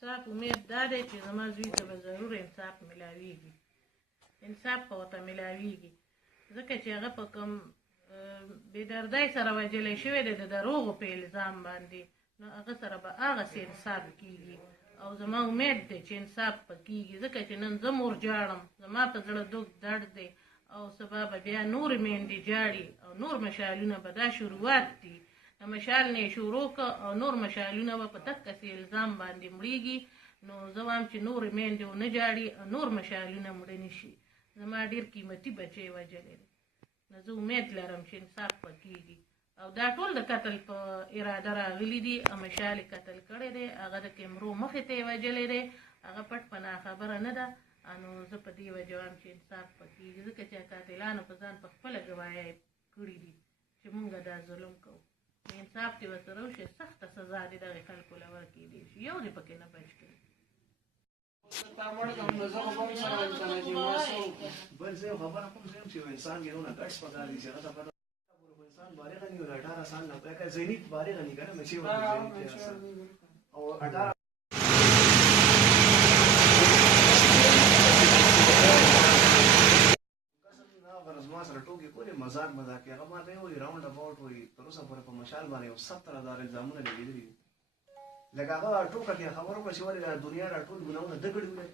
صاف امید دا دی چې زما زوی ته به ضرور انصاف ملاویږي، انصاف به ورته ملاویږي، ځکه چې هغه په کوم بېدردۍ سره وژلی شوی دی د دروغو په الزام باندې، نو هغه سره به هغسې انصاف کېږي او زما امید دی چې انصاف به کېږي، ځکه چې نن زه مور جاړم، زما په زړه دوږ درد دی او سبا به بیا نورې میندې جاړي او نور مشالونه به دا شروعات دي، د مشال نه یې شروع که او نور مشالونه به په دقسې الزام باندې مړېږي، نو زه وایم چې نورې میندې ونه جاړي او نور مشالونه مړه نه شي. زما ډېر قیمتي بچی وژلی دی، نو زه امید لرم چې انصاف به کېږي او دا ټول د قتل په اراده راغلي دي او مشال یې قتل کړی دی، هغه د کیمرو مخې ته یې وژلی دی، هغه پټ په ناخبره نه ده، نو زه په دې وجه وایم چې انصاف به کېږي، ځکه چې قاتلانو په ځان په خپله ګواهۍ کړي دي چې مونږ دا ظلم کوو، انصاف دې ورسره وشي، سخته سزا دې دغې خلکو له ورکېدی شي، یو دې پکې نه بچ کړي. بل زه خبره کوم چې انسان کې نو ګټس پکار دي چې هغه ته انسان بالغ نه وي 18 سال نه پکې ځینی بالغ نه کنه مچي او 18 ما سره ټوکې کولې مزاق کې هغه ما ته یې وایي راونډ اباوټ وایي تر اوسه پورې په مشال باندې یو 17,000 الزامونه لګېدلي دي، لکه هغه ټوکه کې خبره وکړه چې ولې دنیا را ټول ګناهونه ده کړي وو،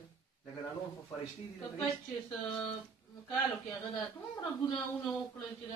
لکه دا نور خو فرشتې دي په 25 کالو کې هغه دا دومره ګناهونه وکړل چې د